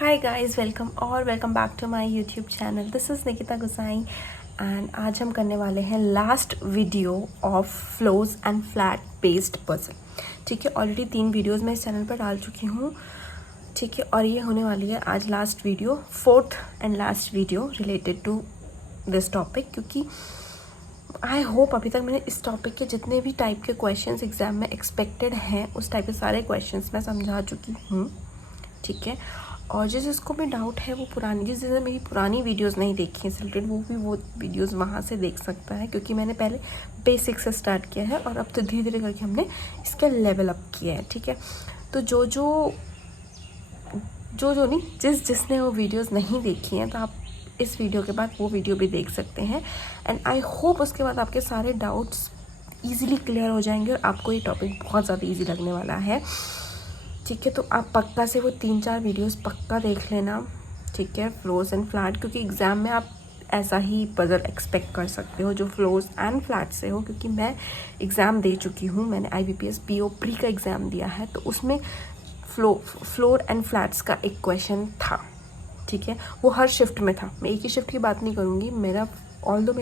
Hi guys, welcome back to my YouTube channel. This is Nikita Gusai and आज हम करने वाले हैं last video of floors and flat based puzzle. ठीक है, ऑलरेडी 3 वीडियोस मैं इस चैनल पर डाल चुकी हूँ। ठीक है, और ये होने वाली है आज last video, 4th and last video related to this topic, क्योंकि आई होप अभी तक मैंने इस टॉपिक के जितने भी टाइप के क्वेश्चंस एग्जाम में एक्सपेक्टेड हैं उस टाइप के सारे क्वेश्चंस मैं समझा चुकी हूँ। ठीक है, और जिसको भी डाउट है वो जिसने मेरी पुरानी वीडियोस नहीं देखी हैं रिलेटेड, वो भी वो वीडियोस वहाँ से देख सकता है, क्योंकि मैंने पहले बेसिक से स्टार्ट किया है और अब तो धीरे धीरे करके हमने इसका लेवल अप किया है। ठीक है, तो जो नहीं जिसने वो वीडियोस नहीं देखी हैं तो आप इस वीडियो के बाद वो वीडियो भी देख सकते हैं एंड आई होप उसके बाद आपके सारे डाउट्स ईजिली क्लियर हो जाएंगे और आपको ये टॉपिक बहुत ज़्यादा ईजी लगने वाला है। ठीक है, तो आप पक्का से वो 3-4 वीडियोस पक्का देख लेना। ठीक है, फ्लोज एंड फ्लैट, क्योंकि एग्ज़ाम में आप ऐसा ही पजल एक्सपेक्ट कर सकते हो जो फ्लोज एंड फ्लैट से हो, क्योंकि मैं एग्ज़ाम दे चुकी हूँ। मैंने IBPS PO प्री का एग्ज़ाम दिया है, तो उसमें फ्लोर एंड फ्लैट्स का एक क्वेश्चन था। ठीक है, वो हर शिफ्ट में था। मैं एक ही शिफ्ट की बात नहीं करूँगी, मेरा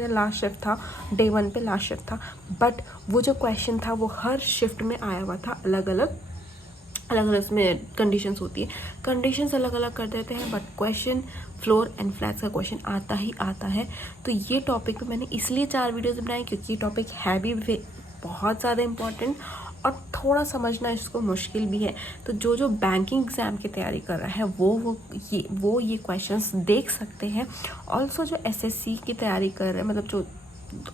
लास्ट शिफ्ट था, डे 1 पे लास्ट शिफ्ट था, बट वो जो क्वेश्चन था वो हर शिफ्ट में आया हुआ था। अलग अलग इसमें कंडीशंस होती है, कंडीशंस अलग अलग कर देते हैं, but question floor and flats का क्वेश्चन आता ही आता है। तो ये टॉपिक पे मैंने इसलिए 4 वीडियोस बनाई, क्योंकि ये टॉपिक है भी बहुत ज़्यादा इम्पॉर्टेंट और थोड़ा समझना इसको मुश्किल भी है। तो जो बैंकिंग एग्ज़ाम की तैयारी कर रहा है वो ये क्वेश्चंस देख सकते हैं। ऑल्सो जो SSC की तैयारी कर रहे हैं, मतलब जो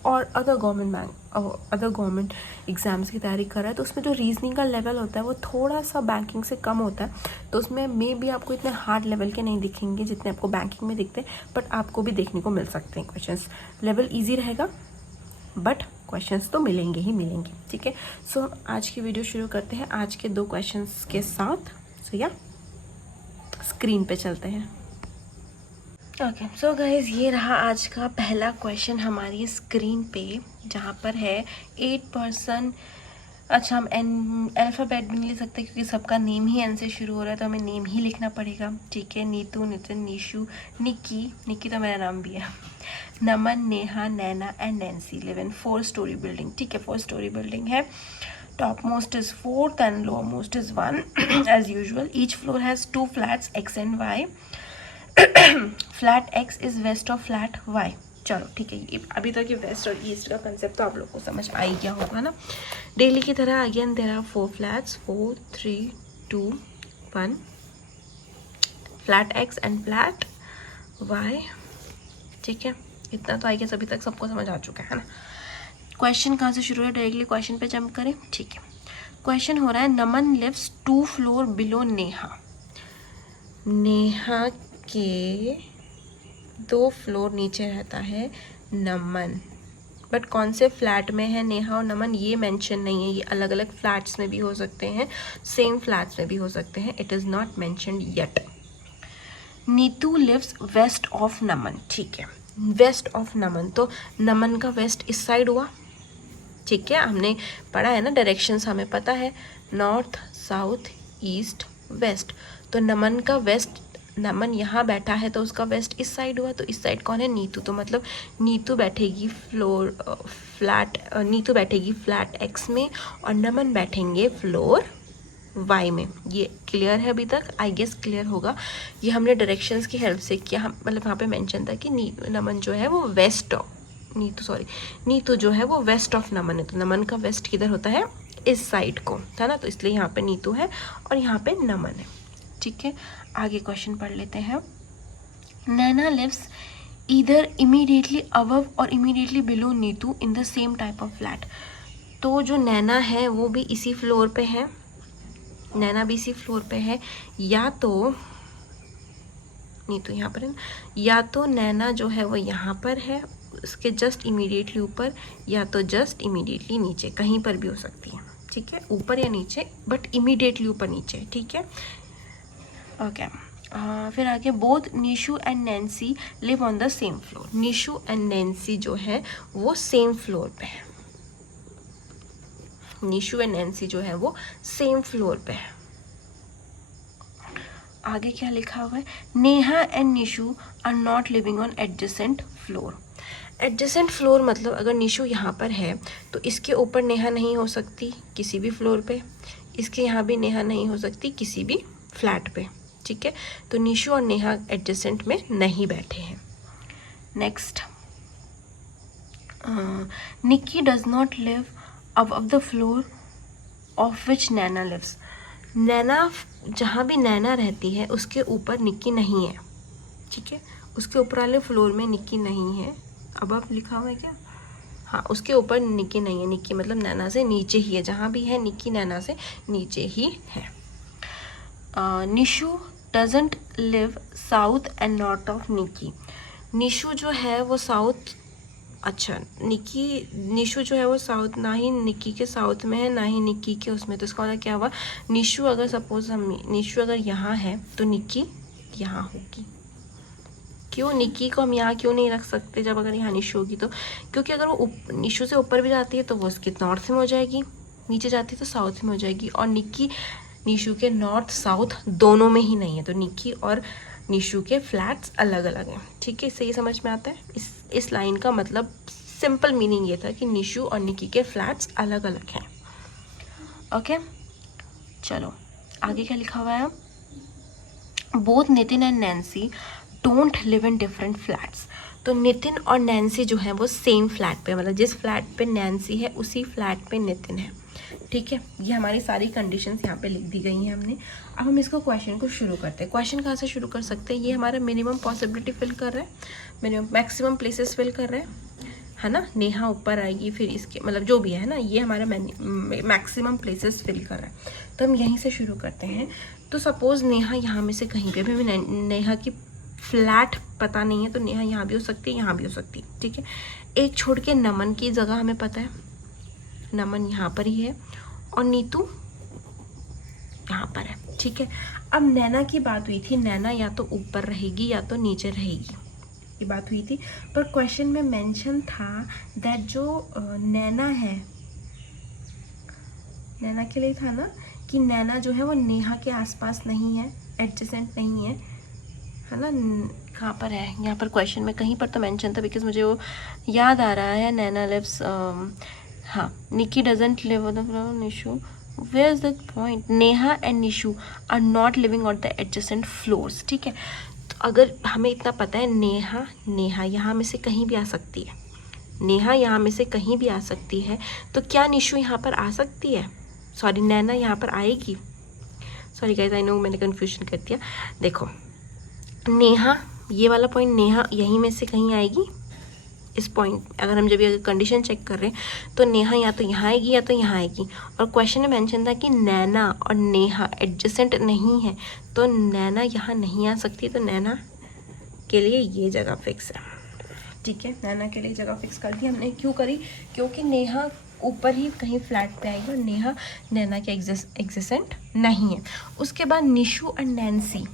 और अदर गवर्नमेंट एग्ज़ाम्स की तैयारी कर रहा है, तो उसमें जो रीजनिंग का लेवल होता है वो थोड़ा सा बैंकिंग से कम होता है। तो उसमें मे भी आपको इतने हार्ड लेवल के नहीं दिखेंगे जितने आपको बैंकिंग में दिखते हैं, बट आपको भी देखने को मिल सकते हैं क्वेश्चंस। लेवल इजी रहेगा बट क्वेश्चंस तो मिलेंगे ही मिलेंगे। ठीक है, सो आज की वीडियो शुरू करते हैं आज के 2 क्वेश्चंस के साथ। सो या स्क्रीन पे चलते हैं। ओके, सो गाइज, ये रहा आज का पहला क्वेश्चन हमारी स्क्रीन पे, जहाँ पर है 8%। अच्छा, हम अल्फ़ाबेट भी नहीं ले सकते क्योंकि सबका नेम ही एन से शुरू हो रहा है, तो हमें नेम ही लिखना पड़ेगा। ठीक है, नीतू, नितिन, निशु, निक्की तो मेरा नाम भी है, Naman, Neha, Naina and Nancy live in 4 storey building. ठीक है, 4 स्टोरी बिल्डिंग है। Top most is 4th and lower most is 1 as usual. Each floor has 2 flats X and Y। Flat X is west of flat Y। चलो ठीक है, ये अभी तक ये वेस्ट और ईस्ट का कंसेप्ट तो आप लोग को समझ आ ही गया होगा ना। डेली की तरह again there are 4 flats, 4 3 2 1, flat X and flat Y। ठीक है, इतना तो आई गेस अभी तक सबको समझ आ चुका है ना। क्वेश्चन कहाँ से शुरू है, डायरेक्टली क्वेश्चन पे जंप करें। ठीक है, क्वेश्चन हो रहा है Naman lives 2 floor below Neha. Neha के 2 फ्लोर नीचे रहता है नमन, बट कौन से फ्लैट में है नेहा और नमन ये मेंशन नहीं है। ये अलग अलग फ्लैट्स में भी हो सकते हैं, सेम फ्लैट्स में भी हो सकते हैं, it is not mentioned yet. Nitu lives west of Naman. ठीक है, वेस्ट ऑफ नमन, तो नमन का वेस्ट इस साइड हुआ। ठीक है, हमने पढ़ा है ना, डायरेक्शंस हमें पता है, नॉर्थ साउथ ईस्ट वेस्ट। तो नमन का वेस्ट, नमन यहाँ बैठा है तो उसका वेस्ट इस साइड हुआ, तो इस साइड कौन है, नीतू। तो मतलब नीतू बैठेगी नीतू बैठेगी फ्लैट X में और नमन बैठेंगे फ्लोर Y में। ये क्लियर है अभी तक? आई गेस क्लियर होगा। ये हमने डायरेक्शंस की हेल्प से किया, हम मतलब वहाँ पे मेंशन था कि नमन जो है वो नीतू जो है वो वेस्ट ऑफ नमन है। तो नमन का वेस्ट किधर होता है, इस साइड को था ना, तो इसलिए यहाँ पे नीतू है और यहाँ पे नमन है। ठीक है, आगे क्वेश्चन पढ़ लेते हैं। नैना लिव्स ईदर इमीडिएटली अबव और immediately below Neetu in the same type of flat. तो जो नैना है वो भी इसी फ्लोर पे है, नैना भी इसी फ्लोर पे है, या तो नीतू यहाँ पर है, या तो नैना जो है वो यहाँ पर है उसके जस्ट इमीडिएटली ऊपर, या तो जस्ट इमीडिएटली नीचे, कहीं पर भी हो सकती है। ठीक है, ऊपर या नीचे, बट इमीडिएटली ऊपर नीचे। ठीक है, ओके। फिर आगे, both Nishu and Nancy live on the same floor. Nishu and Nancy जो है वो सेम फ्लोर पे है, निशु एंड नैन्सी जो है वो सेम फ्लोर पे है। आगे क्या लिखा हुआ है, Neha and Nishu are not living on adjacent floor. Adjacent floor मतलब अगर निशु यहाँ पर है तो इसके ऊपर नेहा नहीं हो सकती किसी भी फ्लोर पे, इसके यहाँ भी नेहा नहीं हो सकती किसी भी फ्लैट पे, ठीक है। तो निशु और नेहा एडजेसेंट में नहीं बैठे हैं। Next, Nikki does not live above the floor of which Naina lives. Naina, जहाँ भी नैना रहती है उसके ऊपर निक्की नहीं है, ठीक है। उसके ऊपर वाले फ्लोर में निक्की नहीं है। अब लिखा हुआ है क्या, हाँ, उसके ऊपर निक्की नहीं है। निक्की मतलब नैना से नीचे ही है, जहाँ भी है निक्की नैना से नीचे ही है। Nishu doesn't live south and north of Nikki. Nishu जो है वो साउथ, अच्छा, निशु जो है वो साउथ, ना ही निक्की के साउथ में है ना ही निक्की के उसमें। तो इसका मतलब क्या हुआ, निशु अगर सपोज निशु अगर यहाँ है तो निक्की यहाँ होगी। क्यों, निक्की को हम यहाँ क्यों नहीं रख सकते जब अगर यहाँ निशु होगी तो, क्योंकि अगर वो निशु से ऊपर भी जाती है तो वो उसके नॉर्थ में हो जाएगी, नीचे जाती है तो साउथ में हो जाएगी। और निक्की निशु के नॉर्थ साउथ दोनों में ही नहीं है, तो निक्की और निशु के फ्लैट्स अलग अलग हैं, ठीक है। इससे ये समझ में आता है, इस लाइन का मतलब सिंपल मीनिंग ये था कि निशु और निक्की के फ्लैट्स अलग अलग हैं। ओके, चलो आगे क्या लिखा हुआ है, both Nitin and Nancy don't live in different flats. तो नितिन और नैन्सी जो है वो सेम फ्लैट पे, मतलब जिस फ्लैट पे नैन्सी है उसी फ्लैट पे नितिन है, ठीक है। ये हमारी सारी कंडीशंस यहाँ पे लिख दी गई हैं हमने। अब हम इसको क्वेश्चन को शुरू करते हैं। क्वेश्चन कहाँ से शुरू कर सकते हैं, ये हमारा मिनिमम पॉसिबिलिटी फिल कर रहा है, मिनिमम मैक्सिमम प्लेसेस फिल कर रहे हैं, है ना। नेहा ऊपर आएगी, फिर इसके मतलब जो भी है ना, ये हमारा मैक्सिमम प्लेसेस फिल कर रहा है। तो हम यहीं से शुरू करते हैं। तो सपोज़ नेहा यहाँ में से कहीं पे भी, हमें नेहा की फ्लैट पता नहीं है तो नेहा यहाँ भी हो सकती है, यहाँ भी हो सकती है, ठीक है। एक छोड़ के नमन की जगह हमें पता है, नमन यहाँ पर ही है और नीतू यहाँ पर है, ठीक है। अब नैना की बात हुई थी, नैना या तो ऊपर रहेगी या तो नीचे रहेगी, ये बात हुई थी। पर क्वेश्चन में मेंशन था दैट जो नैना है, नैना के लिए था ना कि नैना जो है वो नेहा के आसपास नहीं है, एडजेसेंट नहीं है ना। कहाँ पर है, यहाँ पर क्वेश्चन में कहीं पर तो मेंशन था, बिकॉज मुझे वो याद आ रहा है। नैना लिव्स, हाँ, Nikki doesn't live on the floor, Nishu, where is the point, Neha and Nishu are not living on the adjacent floors, ठीक है। तो अगर हमें इतना पता है, नेहा यहाँ में से कहीं भी आ सकती है, नेहा यहाँ में से कहीं भी आ सकती है, तो क्या निशु यहाँ पर आ सकती है, सॉरी नैना यहाँ पर आएगी। सॉरी गाइज, आई नो मैंने कन्फ्यूजन कर दिया। देखो, नेहा, ये वाला पॉइंट नेहा यहीं में से कहीं आएगी, इस पॉइंट अगर हम जब ये कंडीशन चेक कर रहे हैं तो नेहा या तो यहाँ आएगी या तो यहाँ आएगी। और क्वेश्चन में मेंशन था कि नैना और नेहा एडजेसेंट नहीं है, तो नैना यहाँ नहीं आ सकती, तो नैना के लिए ये जगह फिक्स है, ठीक है। नैना के लिए जगह फिक्स कर दी हमने। क्यों करी, क्योंकि नेहा ऊपर ही कहीं फ्लैट पे आएगी और नेहा नैना के एग्जिस्टेंट नहीं है। उसके बाद निशु और नैन्सी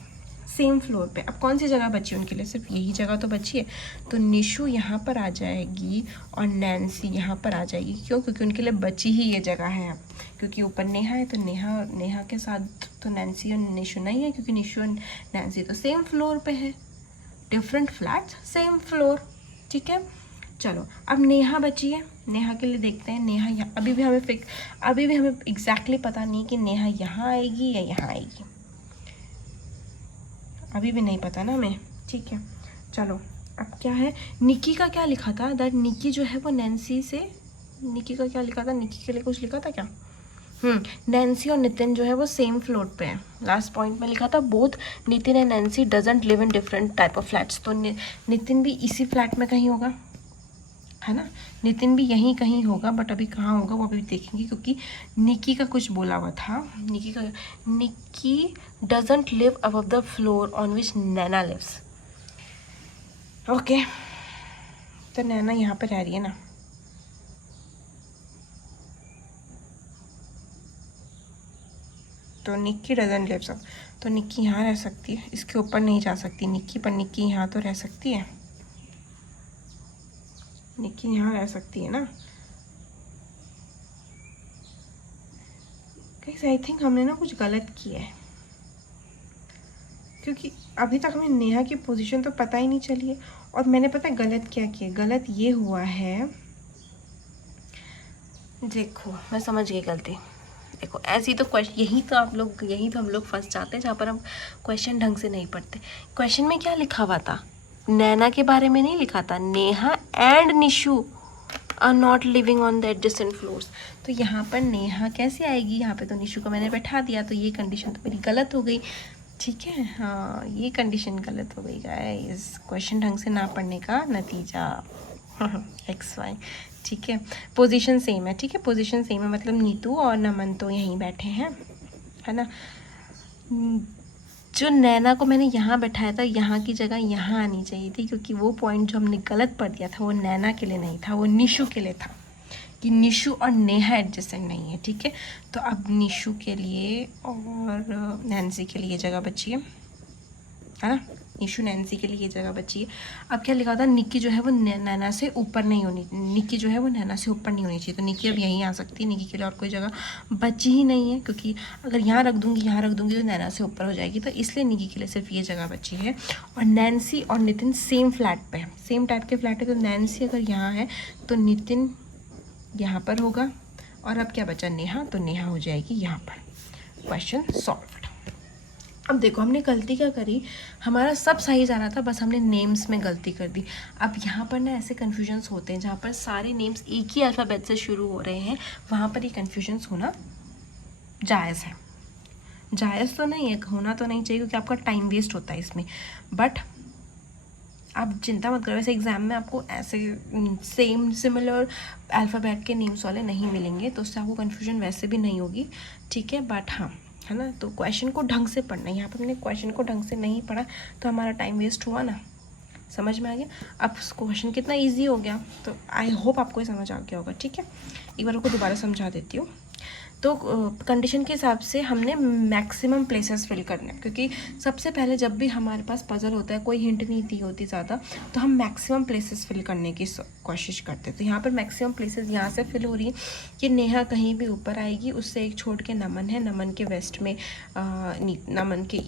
सेम फ्लोर पे। अब कौन सी जगह बची उनके लिए, सिर्फ यही जगह तो बची है। तो निशु यहाँ पर आ जाएगी और नैन्सी यहाँ पर आ जाएगी। क्यों, क्योंकि उनके लिए बची ही ये जगह है अब, क्योंकि ऊपर नेहा है तो नेहा के साथ तो नैन्सी और निशु नहीं है, क्योंकि निशु और नैन्सी तो सेम फ्लोर पे है, डिफरेंट फ्लैट सेम फ्लोर, ठीक है। चलो अब नेहा बची है, नेहा के लिए देखते हैं। नेहा यहाँ, अभी भी हमें एग्जैक्टली पता नहीं कि नेहा यहाँ आएगी या यहाँ आएगी, अभी भी नहीं पता ना हमें, ठीक है। चलो अब क्या है, निक्की का क्या लिखा था, दैट निक्की जो है वो नैन्सी से, निक्की का क्या लिखा था, निक्की के लिए कुछ लिखा था क्या, नैन्सी और नितिन जो है वो सेम फ्लोर पे है। लास्ट पॉइंट में लिखा था both Nitin and Nancy doesn't live in different type of flats. तो नितिन भी इसी फ्लैट में कहीं होगा, है ना, नितिन भी यहीं कहीं होगा, बट अभी कहाँ होगा वो अभी देखेंगे, क्योंकि निक्की का कुछ बोला हुआ था। Nikki doesn't live above the floor on which Naina lives, okay. तो नैना यहाँ पे रह रही है ना, तो निक्की डजंट लिव्स अप, तो निक्की यहाँ रह सकती है, इसके ऊपर नहीं जा सकती निक्की, पर निक्की यहाँ तो रह सकती है, निक्की यहाँ रह सकती है ना। गाइस आई थिंक हमने ना कुछ गलत किया है, क्योंकि अभी तक हमें नेहा की पोजीशन तो पता ही नहीं चली है। और मैंने पता है गलत क्या किया, गलत ये हुआ है, देखो मैं समझ गई गलती। देखो ऐसी तो क्वेश्चन, यही तो हम लोग फंस जाते हैं जहाँ पर हम क्वेश्चन ढंग से नहीं पढ़ते। क्वेश्चन में क्या लिखा हुआ था, नैना के बारे में नहीं लिखा था, Neha and Nishu are not living on the adjacent floors. तो यहाँ पर नेहा कैसे आएगी, यहाँ पे तो निशु को मैंने बैठा दिया, तो ये कंडीशन तो मेरी गलत हो गई। ठीक है, हाँ ये कंडीशन गलत हो गई गाइस, क्वेश्चन ढंग से ना पढ़ने का नतीजा। एक्स वाई, ठीक है, पोजीशन सेम है, ठीक है, पोजीशन सेम है, मतलब नीतू और नमन तो यहीं बैठे हैं, है ना। जो नैना को मैंने यहाँ बैठाया था, यहाँ की जगह यहाँ आनी चाहिए थी, क्योंकि वो पॉइंट जो हमने गलत पढ़ दिया था वो नैना के लिए नहीं था, वो निशु के लिए था, कि निशु और नेहा एडजेसेंट नहीं है। ठीक है, तो अब निशु के लिए और नैन्सी के लिए जगह बची है ना, निशु नैन्सी के लिए ये जगह बची है। अब क्या लिखा था, निक्की जो है वो नैना से ऊपर नहीं होनी, निक्की जो है वो नैना से ऊपर नहीं होनी चाहिए, तो निक्की अब यहीं आ सकती है, निक्की के लिए और कोई जगह बची ही नहीं है, क्योंकि अगर यहाँ रख दूँगी तो नैना से ऊपर हो जाएगी, तो इसलिए निक्की के लिए सिर्फ ये जगह बची है। और नैन्सी और नितिन सेम फ्लैट पे है, सेम टाइप के फ्लैट है, तो नैन्सी अगर यहाँ है तो नितिन यहाँ पर होगा, और अब क्या बचा, नेहा, तो नेहा हो जाएगी यहाँ पर। Question solve. अब देखो हमने गलती क्या करी, हमारा सब सही जा रहा था, बस हमने नेम्स में गलती कर दी। अब यहाँ पर ना ऐसे कन्फ्यूजन्स होते हैं जहाँ पर सारे नेम्स एक ही अल्फ़ाबेट से शुरू हो रहे हैं, वहाँ पर ये कन्फ्यूजन्स होना जायज़ है। जायज़ तो नहीं है, होना तो नहीं चाहिए, क्योंकि आपका टाइम वेस्ट होता है इसमें, बट आप चिंता मत करो, वैसे एग्ज़ाम में आपको ऐसे सेम सिमिलर अल्फ़ाबेट के नेम्स वाले नहीं मिलेंगे, तो उससे आपको कन्फ्यूजन वैसे भी नहीं होगी। ठीक है, बट हाँ, है ना, तो क्वेश्चन को ढंग से पढ़ना है। यहाँ पर हमने क्वेश्चन को ढंग से नहीं पढ़ा तो हमारा टाइम वेस्ट हुआ ना, समझ में आ गया। अब क्वेश्चन कितना इजी हो गया, तो आई होप आपको ये समझ आ गया होगा। ठीक है, एक बार आपको दोबारा समझा देती हूँ। तो कंडीशन के हिसाब से हमने मैक्सिमम प्लेसेस फिल करने, क्योंकि सबसे पहले जब भी हमारे पास पजल होता है, कोई हिंट नहीं दी होती ज़्यादा, तो हम मैक्सिमम प्लेसेस फिल करने की कोशिश करते हैं। तो यहाँ पर मैक्सिमम प्लेसेस यहाँ से फिल हो रही है कि नेहा कहीं भी ऊपर आएगी, उससे एक छोड़ के नमन है, नमन के वेस्ट में नमन के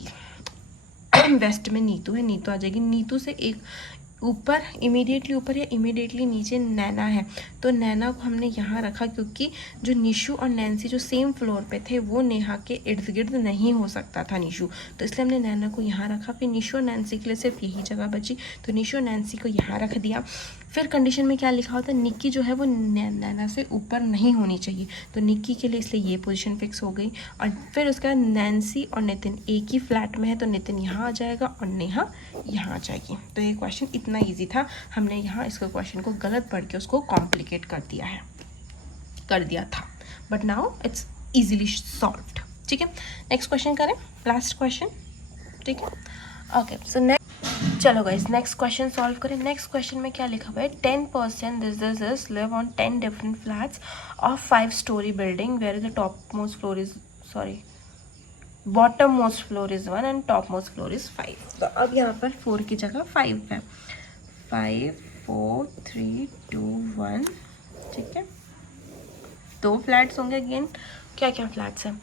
वेस्ट में नीतू है, नीतू आ जाएगी, नीतू से एक ऊपर इमीडिएटली ऊपर या इमीडिएटली नीचे नैना है, तो नैना को हमने यहाँ रखा, क्योंकि जो निशु और नैन्सी जो सेम फ्लोर पे थे, वो नेहा के इर्द गिर्द नहीं हो सकता था निशु, तो इसलिए हमने नैना को यहाँ रखा। फिर निशु और नैन्सी के लिए सिर्फ यही जगह बची, तो निशु और नैन्सी को यहाँ रख दिया। फिर कंडीशन में क्या लिखा होता है, निक्की जो है वो नैना से ऊपर नहीं होनी चाहिए, तो निक्की के लिए इसलिए ये पोजीशन फिक्स हो गई। और फिर उसके बाद नैन्सी और नितिन एक ही फ्लैट में है, तो नितिन यहाँ आ जाएगा और नेहा यहाँ आ जाएगी। तो ये क्वेश्चन इतना ईजी था, हमने यहाँ इसको क्वेश्चन को गलत पढ़ के उसको कॉम्प्लिकेट कर दिया था, but now it's easily solved. ठीक है, नेक्स्ट क्वेश्चन करें, लास्ट क्वेश्चन। ठीक है, ओके, सो नेक्स्ट, चलो गाइस नेक्स्ट क्वेश्चन सॉल्व करें। नेक्स्ट क्वेश्चन में क्या लिखा हुआ है, 10% this live on 10 different flats of 5 story building where the top most floor is bottom most floor is 1 and top most floor is 5। तो अब यहाँ पर 4 की जगह 5 है, 5 4 3 2 1। ठीक है, 2 फ्लैट्स होंगे। अगेन क्या क्या फ्लैट्स हैं,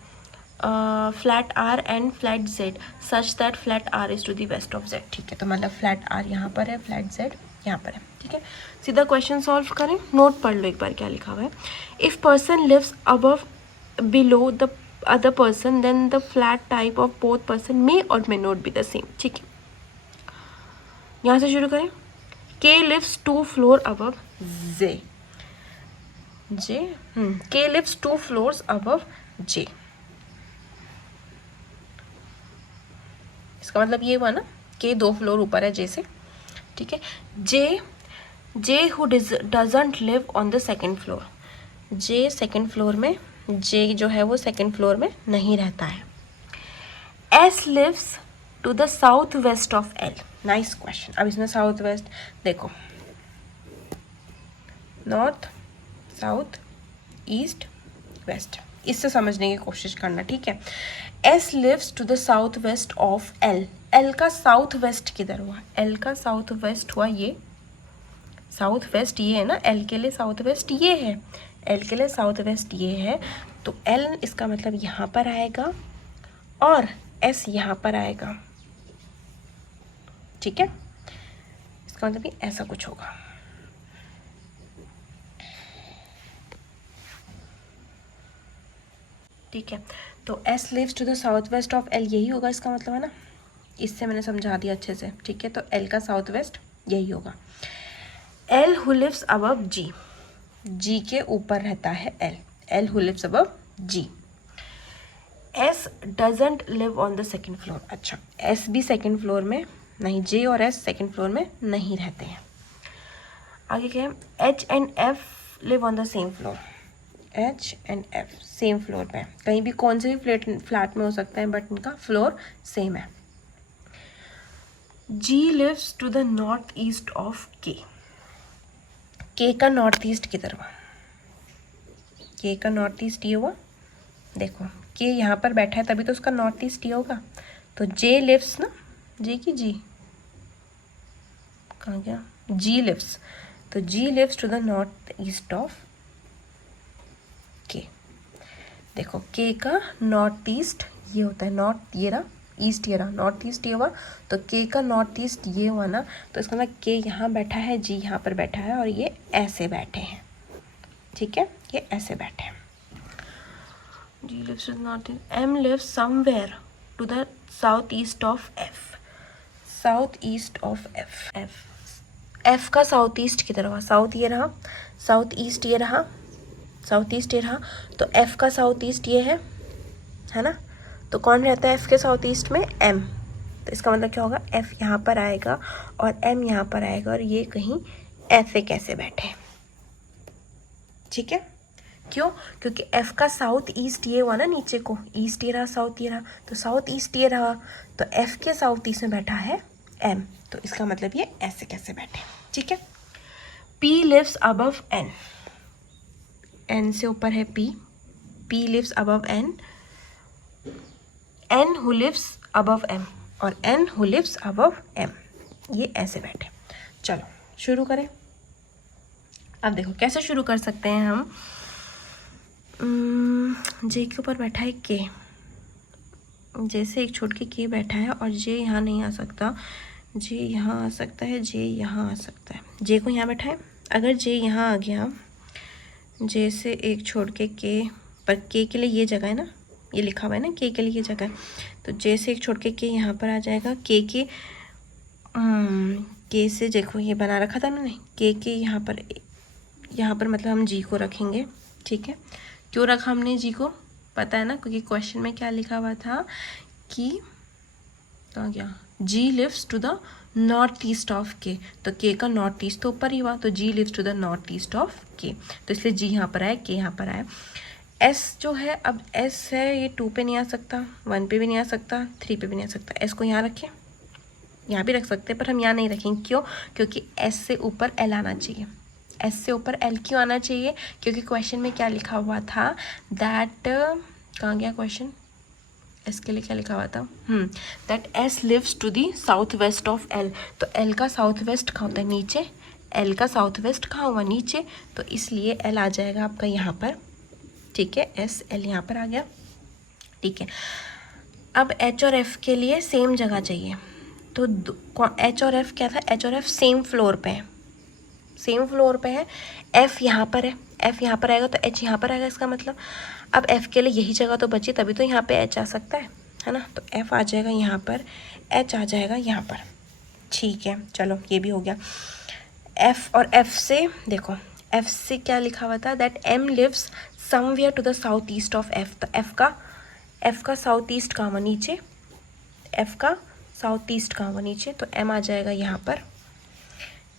flat R and flat Z such that flat R is to the west of Z. ठीक है, तो मतलब फ्लैट आर यहाँ पर है, फ्लैट जेड यहाँ पर है। ठीक है, सीधा क्वेश्चन सॉल्व करें, नोट पढ़ लो एक बार क्या लिखा हुआ है। If person lives above below the other person then the flat type of both person may or may not be the same. ठीक है, यहाँ से शुरू करें। के लिव्स 2 फ्लोर अबव जे के लिव्स 2 फ्लोर्स अबव जे, इसका मतलब ये हुआ ना कि 2 फ्लोर ऊपर है जे से। ठीक है, J who doesn't live on the second floor, J second floor में, जे जो है वो सेकेंड फ्लोर में नहीं रहता है। S lives to the south west of L. Nice question. अब इसमें साउथ वेस्ट देखो, नॉर्थ साउथ ईस्ट वेस्ट, इससे समझने की कोशिश करना। ठीक है, S lives to the south west of L, L का साउथ वेस्ट किधर हुआ, एल का साउथ वेस्ट हुआ ये, साउथ वेस्ट ये है ना, एल के लिए साउथ वेस्ट ये है, एल के लिए साउथ वेस्ट ये है, तो एल इसका मतलब यहाँ पर आएगा और एस यहाँ पर आएगा। ठीक है, इसका मतलब कि ऐसा कुछ होगा। ठीक है, तो S lives to the south west of L, यही होगा इसका मतलब, है ना। इससे मैंने समझा दिया अच्छे से। ठीक है, तो एल का साउथ वेस्ट यही होगा। L who lives above G, G के ऊपर रहता है L, L who lives above G. S doesn't live on the second floor, अच्छा एस भी सेकेंड फ्लोर में नहीं, जे और एस सेकेंड फ्लोर में नहीं रहते हैं। आगे क्या है, H and F live on the same floor, H and F same floor पे, कहीं भी कौन से भी फ्लैट में हो सकता है बट इनका फ्लोर सेम है। G lives to the north east of K का नॉर्थ ईस्ट की तरफ, के का नॉर्थ ईस्ट ये हुआ, देखो के यहाँ पर बैठा है तभी तो उसका नॉर्थ ईस्ट ये होगा। तो जे लिव्स ना, जे की जी कहाँ गया, जी लिव्स, तो G lives to the north east of K. देखो के का नॉर्थ ईस्ट ये होता है, नॉर्थ ये रहा, ईस्ट ये रहा, नॉर्थ ईस्ट ये हुआ, तो के का नॉर्थ ईस्ट ये हुआ ना, तो इसका मतलब के यहाँ बैठा है, जी यहाँ पर बैठा है और ये ऐसे बैठे हैं। ठीक है, ये ऐसे बैठे हैं। G lives to the north east, M lives somewhere to the south east of F, south east of F, F का साउथ ईस्ट की तरफ, साउथ ये रहा, साउथ ईस्ट ये रहा, साउथ ईस्ट ये रहा, तो एफ का साउथ ईस्ट ये है ना। तो कौन रहता है एफ के साउथ ईस्ट में, एम। तो इसका मतलब क्या होगा, एफ यहाँ पर आएगा और एम यहाँ पर आएगा और ये कहीं ऐसे कैसे बैठे। ठीक है, क्यों, क्योंकि एफ का साउथ ईस्ट ये हुआ ना, नीचे को ईस्ट ये रहा, साउथ ये रहा, तो साउथ ईस्ट ये रहा, तो एफ के साउथ ईस्ट में बैठा है एम, तो इसका मतलब ये ऐसे कैसे बैठे। ठीक है, P lives above N, N से ऊपर है P, P lives above N, N who lives above M और N who lives above M, ये ऐसे बैठे। चलो शुरू करें। अब देखो कैसे शुरू कर सकते हैं हम। जे के ऊपर बैठा है के, जैसे एक छोड़ के बैठा है और जे यहाँ नहीं आ सकता, जे यहाँ आ सकता है, जे यहाँ आ सकता है, जे को यहाँ बैठा है, अगर जे यहाँ आ गया, जे से एक छोड़ के पर के लिए ये जगह है ना, ये लिखा हुआ है ना के लिए ये जगह है, तो जे से एक छोड़ के यहाँ पर आ जाएगा, के से देखो ये बना रखा था ना, नहीं के यहाँ पर मतलब हम जी को रखेंगे। ठीक है, क्यों रखा हमने जी को, पता है ना, क्योंकि क्वेश्चन में क्या लिखा हुआ था कि कहाँ गया, G lives to the north east of K, तो के का नॉर्थ ईस्ट तो ऊपर ही हुआ, तो G lives to the north east of K, तो इसलिए जी यहाँ पर आए, के यहाँ पर आए। एस जो है, अब एस है ये 2 पे नहीं आ सकता, 1 पे भी नहीं आ सकता, 3 पे भी नहीं आ सकता, एस को यहाँ रखें, यहाँ भी रख सकते हैं पर हम यहाँ नहीं रखेंगे। क्यों, क्योंकि एस से ऊपर एल आना चाहिए। एस से ऊपर एल क्यों आना चाहिए, क्योंकि क्वेश्चन में क्या लिखा हुआ था, दैट कहाँ गया क्वेश्चन, एस के लिए क्या लिखा हुआ था, that S lives to the south west of L, तो एल का साउथ वेस्ट कहाँ होता है, नीचे, एल का साउथ वेस्ट कहाँ हुआ, नीचे, तो इसलिए एल आ जाएगा आपका यहाँ पर। ठीक है, एस एल यहाँ पर आ गया। ठीक है, अब एच और एफ के लिए सेम जगह चाहिए, तो एच और एफ क्या था, एच और एफ सेम फ्लोर पे है, सेम फ्लोर पे है, एफ यहाँ पर है, एफ यहाँ पर आएगा तो एच यहाँ पर आएगा, इसका मतलब अब एफ के लिए यही जगह तो बची, तभी तो यहाँ पे एच आ सकता है ना, तो एफ आ जाएगा यहाँ पर, एच आ जाएगा यहाँ पर। ठीक है, चलो ये भी हो गया। एफ और एफ से देखो, एफ से क्या लिखा हुआ था, that M lives somewhere to the south east of F, तो एफ का साउथ ईस्ट कहाँ हुआ, नीचे, एफ का साउथ ईस्ट कहाँ हुआ, नीचे, तो एम आ जाएगा यहाँ पर।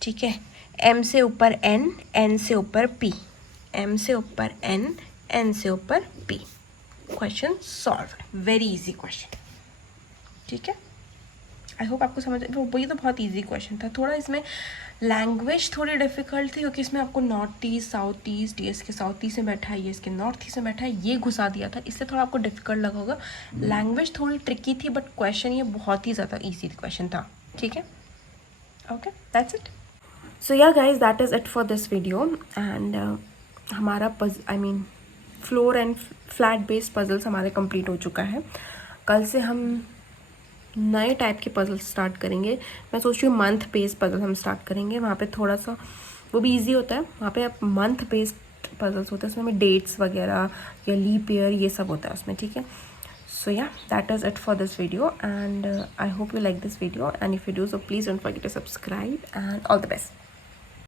ठीक है, एम से ऊपर एन, एन से ऊपर पी, एम से ऊपर एन, एन से ऊपर P. Question solve, very easy question. ठीक है, आई होप आपको समझ, वो ये तो बहुत इजी क्वेश्चन था, थोड़ा इसमें लैंग्वेज थोड़ी डिफिकल्ट थी क्योंकि इसमें आपको नॉर्थ ईस्ट, साउथ ईस्ट, ये इसके साउथ ईस्ट में बैठा है, ये इसके नॉर्थ ईस्ट में बैठा है, ये घुसा दिया था, इससे थोड़ा आपको डिफिकल्ट लगा होगा। लैंग्वेज थोड़ी ट्रिकी थी बट क्वेश्चन ये बहुत ही ज़्यादा ईजी क्वेश्चन था। ठीक है, okay, that's it. So yeah guys, that is it for this video and हमारा floor and flat based puzzles हमारे कंप्लीट हो चुका है। कल से हम नए टाइप के पजल स्टार्ट करेंगे। मैं सोच रही हूँ मंथ बेस्ड पजल हम स्टार्ट करेंगे, वहाँ पे थोड़ा सा वो भी इजी होता है। वहाँ पे आप मंथ बेस्ड पजल्स होते हैं, उसमें डेट्स वगैरह या लीप ईयर ये सब होता है उसमें, ठीक है। So yeah, that is it for this video, and I hope you like this video, and if you do so please don't forget to subscribe, and all the best.